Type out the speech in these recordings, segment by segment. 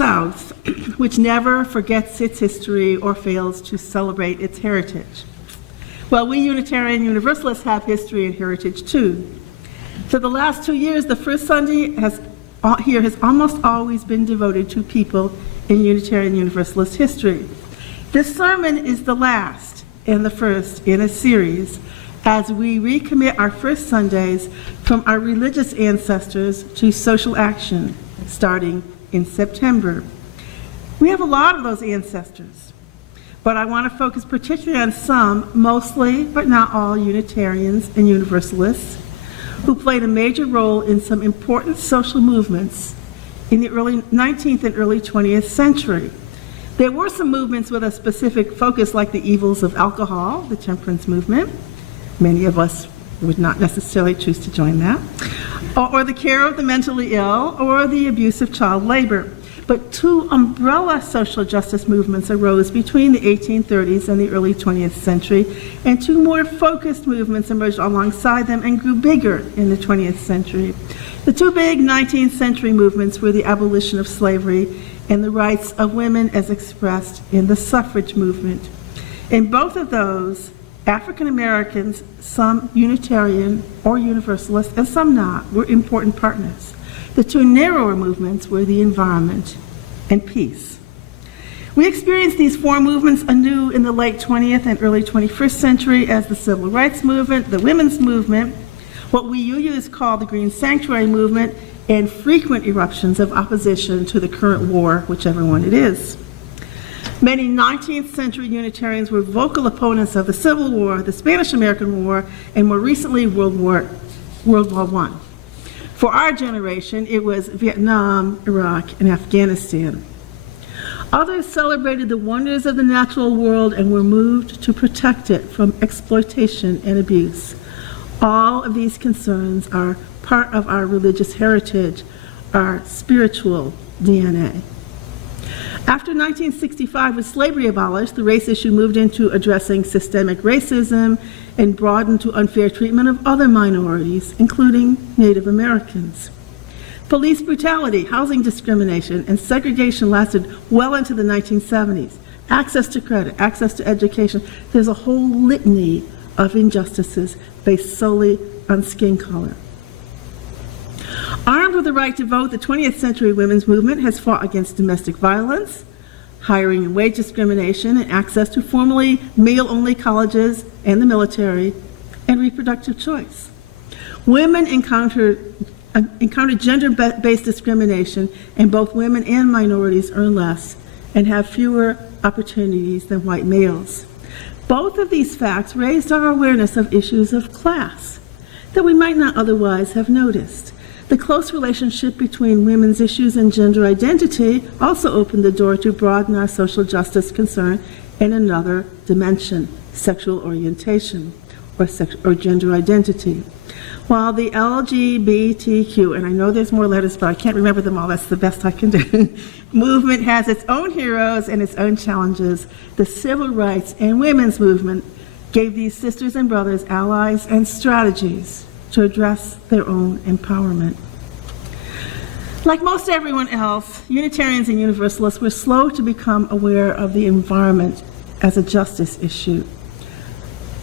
South, which never forgets its history or fails to celebrate its heritage. Well, we Unitarian Universalists have history and heritage too. For the last 2 years, the first Sunday here has almost always been devoted to people in Unitarian Universalist history. This sermon is the last and the first in a series as we recommit our first Sundays from our religious ancestors to social action, starting in September. We have a lot of those ancestors, but I want to focus particularly on some, mostly, but not all, Unitarians and Universalists who played a major role in some important social movements in the early 19th and early 20th century. There were some movements with a specific focus, like the evils of alcohol, the temperance movement. Many of us would not necessarily choose to join that. Or the care of the mentally ill, or the abuse of child labor. But two umbrella social justice movements arose between the 1830s and the early 20th century, and two more focused movements emerged alongside them and grew bigger in the 20th century. The two big 19th century movements were the abolition of slavery and the rights of women as expressed in the suffrage movement. In both of those, African Americans, some Unitarian or Universalist, and some not, were important partners. The two narrower movements were the environment and peace. We experienced these four movements anew in the late 20th and early 21st century as the civil rights movement, the women's movement, what we UUs call the Green Sanctuary movement, and frequent eruptions of opposition to the current war, whichever one it is. Many 19th century Unitarians were vocal opponents of the Civil War, the Spanish-American War, and more recently World War I. For our generation, it was Vietnam, Iraq, and Afghanistan. Others celebrated the wonders of the natural world and were moved to protect it from exploitation and abuse. All of these concerns are part of our religious heritage, our spiritual DNA. After 1965, with slavery abolished, the race issue moved into addressing systemic racism and broadened to unfair treatment of other minorities, including Native Americans. Police brutality, housing discrimination, and segregation lasted well into the 1970s. Access to credit, access to education. There's a whole litany of injustices based solely on skin color. Armed with the right to vote, the 20th century women's movement has fought against domestic violence, hiring and wage discrimination, and access to formerly male-only colleges and the military, and reproductive choice. Women encountered gender-based discrimination, and both women and minorities earn less and have fewer opportunities than white males. Both of these facts raised our awareness of issues of class that we might not otherwise have noticed. The close relationship between women's issues and gender identity also opened the door to broaden our social justice concern in another dimension, sexual orientation or gender identity. While the LGBTQ, and I know there's more letters, but I can't remember them all, that's the best I can do, movement has its own heroes and its own challenges, the civil rights and women's movement gave these sisters and brothers allies and strategies to address their own empowerment. Like most everyone else, Unitarians and Universalists were slow to become aware of the environment as a justice issue.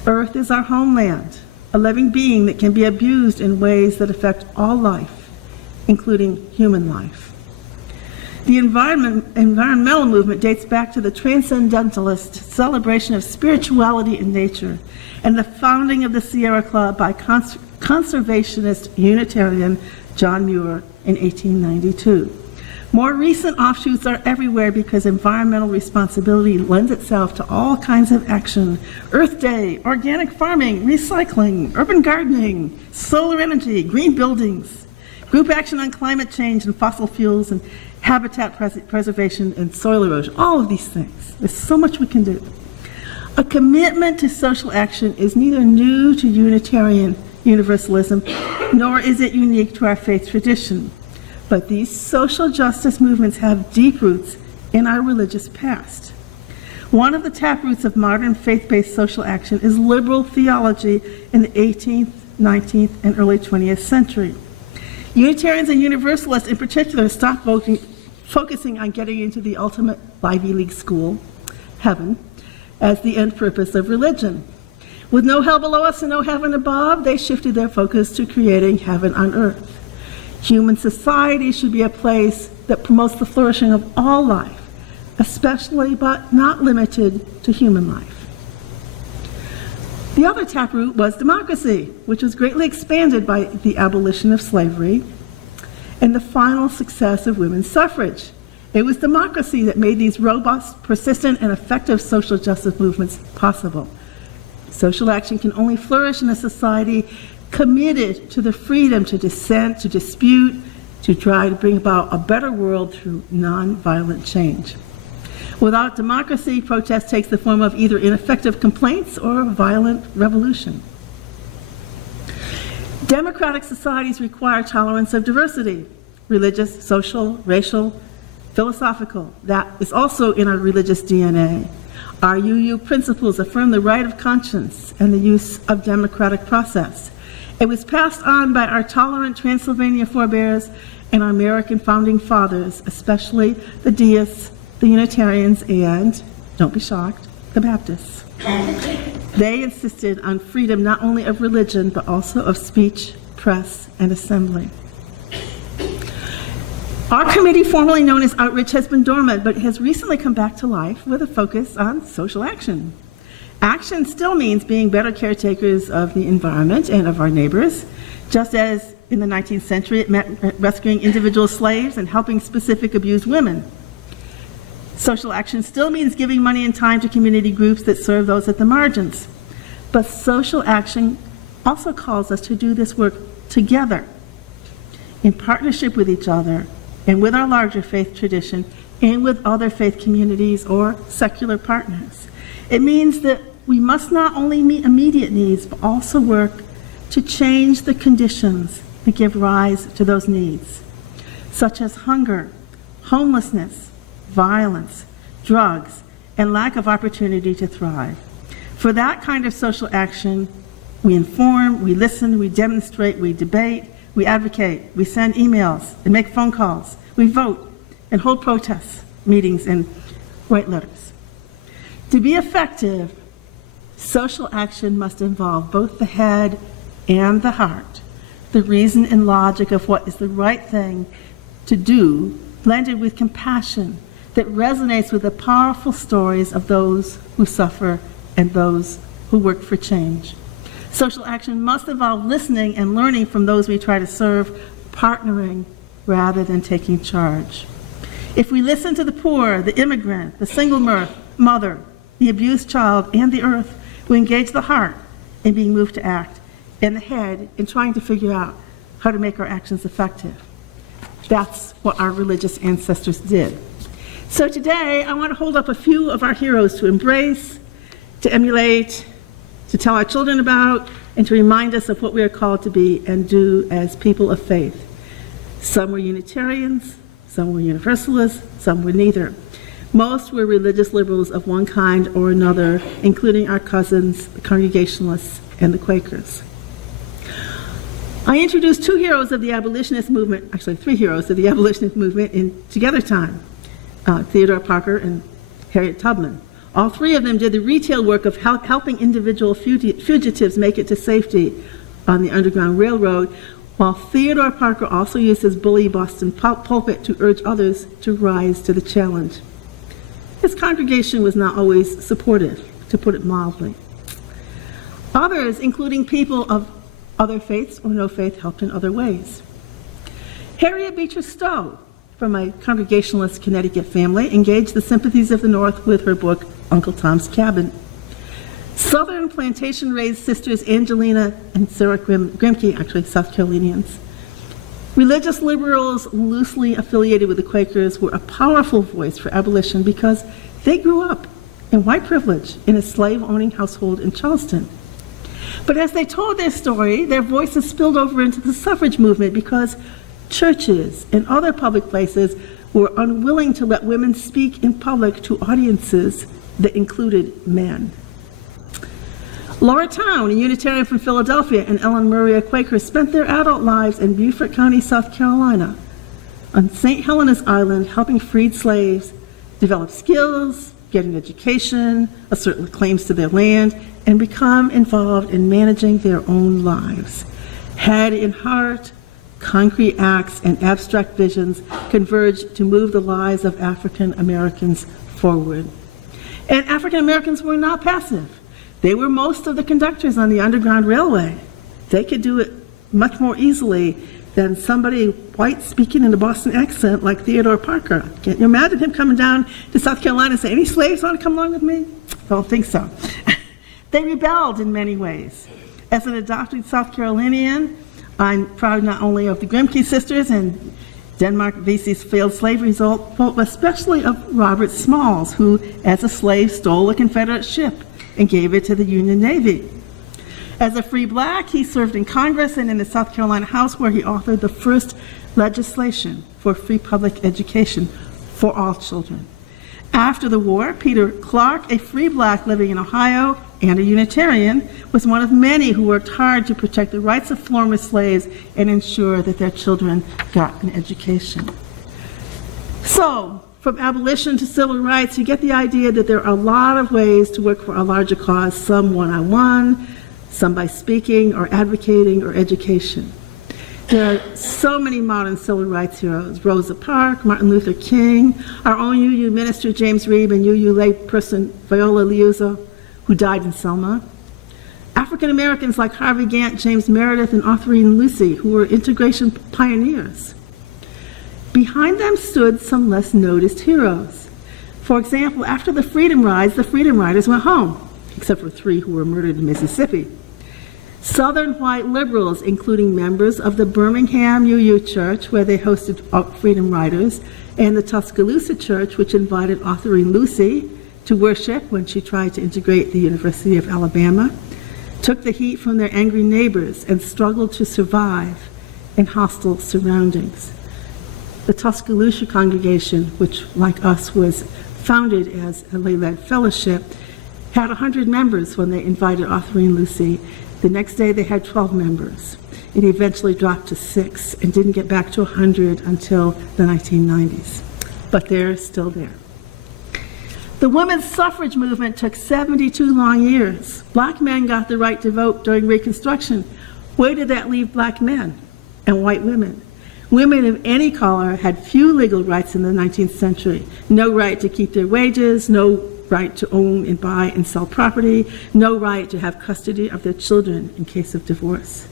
Earth is our homeland, a living being that can be abused in ways that affect all life, including human life. The environmental movement dates back to the transcendentalist celebration of spirituality in nature and the founding of the Sierra Club by conservationist Unitarian John Muir in 1892. More recent offshoots are everywhere because environmental responsibility lends itself to all kinds of action. Earth Day, organic farming, recycling, urban gardening, solar energy, green buildings, group action on climate change and fossil fuels, and habitat preservation and soil erosion, all of these things. There's so much we can do. A commitment to social action is neither new to Unitarian Universalism, nor is it unique to our faith tradition. But these social justice movements have deep roots in our religious past. One of the taproots of modern faith-based social action is liberal theology in the 18th, 19th, and early 20th century. Unitarians and Universalists in particular stopped focusing on getting into the ultimate Ivy League school, heaven, as the end purpose of religion. With no hell below us and no heaven above, they shifted their focus to creating heaven on earth. Human society should be a place that promotes the flourishing of all life, especially but not limited to human life. The other taproot was democracy, which was greatly expanded by the abolition of slavery and the final success of women's suffrage. It was democracy that made these robust, persistent, and effective social justice movements possible. Social action can only flourish in a society committed to the freedom to dissent, to dispute, to try to bring about a better world through nonviolent change. Without democracy, protest takes the form of either ineffective complaints or violent revolution. Democratic societies require tolerance of diversity, religious, social, racial, philosophical. That is also in our religious DNA. Our UU principles affirm the right of conscience and the use of democratic process. It was passed on by our tolerant Transylvania forebears and our American founding fathers, especially the deists, the Unitarians, and, don't be shocked, the Baptists. They insisted on freedom not only of religion, but also of speech, press, and assembly. Our committee, formerly known as Outreach, has been dormant, but has recently come back to life with a focus on social action. Action still means being better caretakers of the environment and of our neighbors, just as in the 19th century it meant rescuing individual slaves and helping specific abused women. Social action still means giving money and time to community groups that serve those at the margins. But social action also calls us to do this work together, in partnership with each other, and with our larger faith tradition, and with other faith communities or secular partners. It means that we must not only meet immediate needs, but also work to change the conditions that give rise to those needs, such as hunger, homelessness, violence, drugs, and lack of opportunity to thrive. For that kind of social action, we inform, we listen, we demonstrate, we debate, we advocate, we send emails and make phone calls, we vote and hold protests, meetings, and write letters. To be effective, social action must involve both the head and the heart, the reason and logic of what is the right thing to do, blended with compassion that resonates with the powerful stories of those who suffer and those who work for change. Social action must involve listening and learning from those we try to serve, partnering rather than taking charge. If we listen to the poor, the immigrant, the single mother, the abused child, and the earth, we engage the heart in being moved to act, and the head in trying to figure out how to make our actions effective. That's what our religious ancestors did. So today, I want to hold up a few of our heroes to embrace, to emulate, to tell our children about, and to remind us of what we are called to be and do as people of faith. Some were Unitarians, some were Universalists, some were neither. Most were religious liberals of one kind or another, including our cousins, the Congregationalists, and the Quakers. I introduced two heroes of the abolitionist movement, actually three heroes of the abolitionist movement in Together Time, Theodore Parker and Harriet Tubman. All three of them did the retail work of helping individual fugitives make it to safety on the Underground Railroad, while Theodore Parker also used his bully Boston pulpit to urge others to rise to the challenge. His congregation was not always supportive, to put it mildly. Others, including people of other faiths or no faith, helped in other ways. Harriet Beecher Stowe, from a Congregationalist Connecticut family, engaged the sympathies of the North with her book, Uncle Tom's Cabin. Southern plantation-raised sisters Angelina and Sarah Grimke, actually South Carolinians. Religious liberals loosely affiliated with the Quakers were a powerful voice for abolition because they grew up in white privilege in a slave-owning household in Charleston. But as they told their story, their voices spilled over into the suffrage movement because churches and other public places were unwilling to let women speak in public to audiences that included men. Laura Town, a Unitarian from Philadelphia, and Ellen Murray, a Quaker, spent their adult lives in Beaufort County, South Carolina, on St. Helena's Island, helping freed slaves develop skills, get an education, assert claims to their land, and become involved in managing their own lives. Head and heart, concrete acts, and abstract visions converged to move the lives of African Americans forward. And African Americans were not passive. They were most of the conductors on the Underground Railway. They could do it much more easily than somebody white speaking in a Boston accent like Theodore Parker. Can you imagine him coming down to South Carolina and saying, "Any slaves want to come along with me?" Don't think so. They rebelled in many ways. As an adopted South Carolinian, I'm proud not only of the Grimke sisters and Denmark Vesey's failed slave result, but especially of Robert Smalls, who, as a slave, stole a Confederate ship and gave it to the Union Navy. As a free black, he served in Congress and in the South Carolina House, where he authored the first legislation for free public education for all children. After the war, Peter Clark, a free black living in Ohio and a Unitarian, was one of many who worked hard to protect the rights of former slaves and ensure that their children got an education. So, from abolition to civil rights, you get the idea that there are a lot of ways to work for a larger cause, some one-on-one, some by speaking or advocating or education. There are so many modern civil rights heroes: Rosa Parks, Martin Luther King, our own UU minister James Reeb, and UU layperson Viola Liuzzo, who died in Selma. African Americans like Harvey Gantt, James Meredith, and Autherine Lucy, who were integration pioneers. Behind them stood some less noticed heroes. For example, after the Freedom Rides, the Freedom Riders went home, except for 3 who were murdered in Mississippi. Southern white liberals, including members of the Birmingham UU Church, where they hosted Freedom Riders, and the Tuscaloosa Church, which invited Autherine Lucy to worship when she tried to integrate the University of Alabama, took the heat from their angry neighbors and struggled to survive in hostile surroundings. The Tuscaloosa congregation, which, like us, was founded as a lay-led fellowship, had 100 members when they invited Autherine Lucy. The next day they had 12 members. It eventually dropped to 6 and didn't get back to 100 until the 1990s. But they're still there. The women's suffrage movement took 72 long years. Black men got the right to vote during Reconstruction. Where did that leave black men and white women? Women of any color had few legal rights in the 19th century. No right to keep their wages, no right to own and buy and sell property, no right to have custody of their children in case of divorce.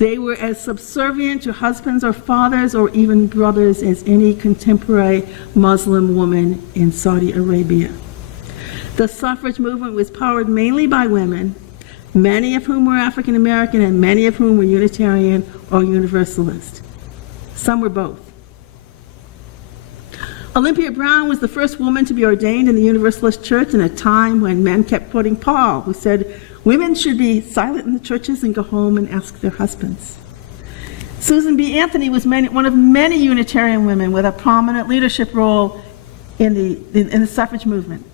They were as subservient to husbands or fathers or even brothers as any contemporary Muslim woman in Saudi Arabia. The suffrage movement was powered mainly by women, many of whom were African American and many of whom were Unitarian or Universalist. Some were both. Olympia Brown was the first woman to be ordained in the Universalist Church in a time when men kept quoting Paul, who said, "Women should be silent in the churches and go home and ask their husbands." Susan B. Anthony was one of many Unitarian women with a prominent leadership role in the suffrage movement.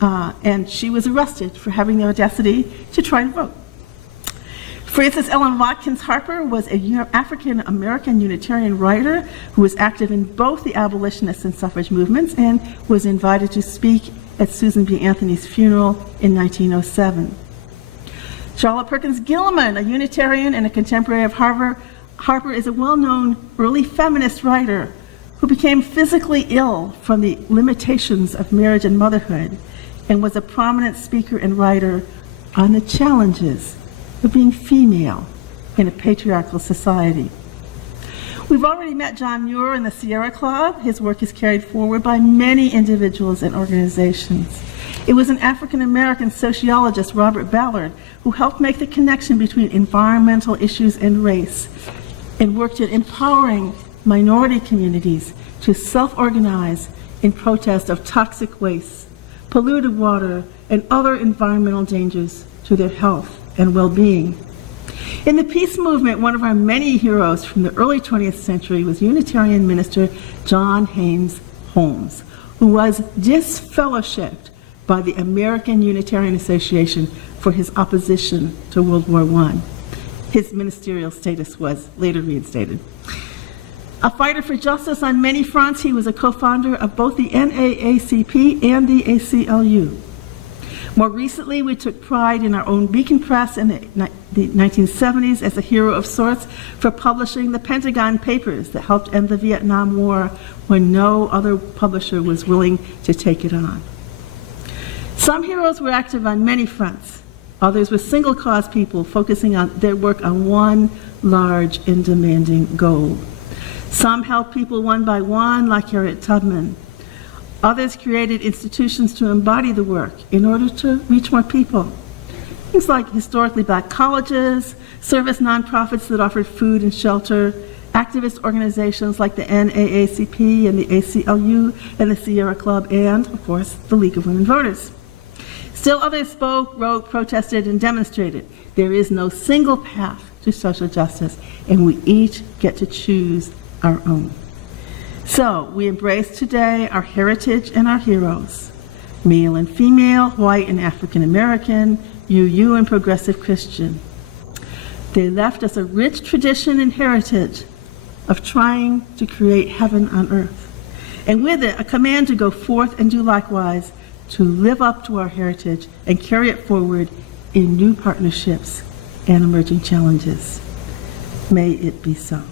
And she was arrested for having the audacity to try to vote. Frances Ellen Watkins Harper was an African-American Unitarian writer who was active in both the abolitionist and suffrage movements and was invited to speak at Susan B. Anthony's funeral in 1907. Charlotte Perkins Gilman, a Unitarian and a contemporary of Harper, is a well-known early feminist writer who became physically ill from the limitations of marriage and motherhood and was a prominent speaker and writer on the challenges of being female in a patriarchal society. We've already met John Muir in the Sierra Club. His work is carried forward by many individuals and organizations. It was an African-American sociologist, Robert Ballard, who helped make the connection between environmental issues and race and worked at empowering minority communities to self-organize in protest of toxic waste, polluted water, and other environmental dangers to their health and well-being. In the peace movement, one of our many heroes from the early 20th century was Unitarian minister John Haynes Holmes, who was disfellowshipped by the American Unitarian Association for his opposition to World War I. His ministerial status was later reinstated. A fighter for justice on many fronts, he was a co-founder of both the NAACP and the ACLU. More recently, we took pride in our own Beacon Press in the 1970s as a hero of sorts for publishing the Pentagon Papers that helped end the Vietnam War when no other publisher was willing to take it on. Some heroes were active on many fronts. Others were single-cause people focusing on their work on one large and demanding goal. Some helped people one by one, like Harriet Tubman. Others created institutions to embody the work in order to reach more people. Things like historically black colleges, service nonprofits that offered food and shelter, activist organizations like the NAACP and the ACLU and the Sierra Club, and, of course, the League of Women Voters. Still others spoke, wrote, protested, and demonstrated. There is no single path to social justice, and we each get to choose our own. So we embrace today our heritage and our heroes, male and female, white and African American, UU and progressive Christian. They left us a rich tradition and heritage of trying to create heaven on earth, and with it a command to go forth and do likewise, to live up to our heritage and carry it forward in new partnerships and emerging challenges. May it be so.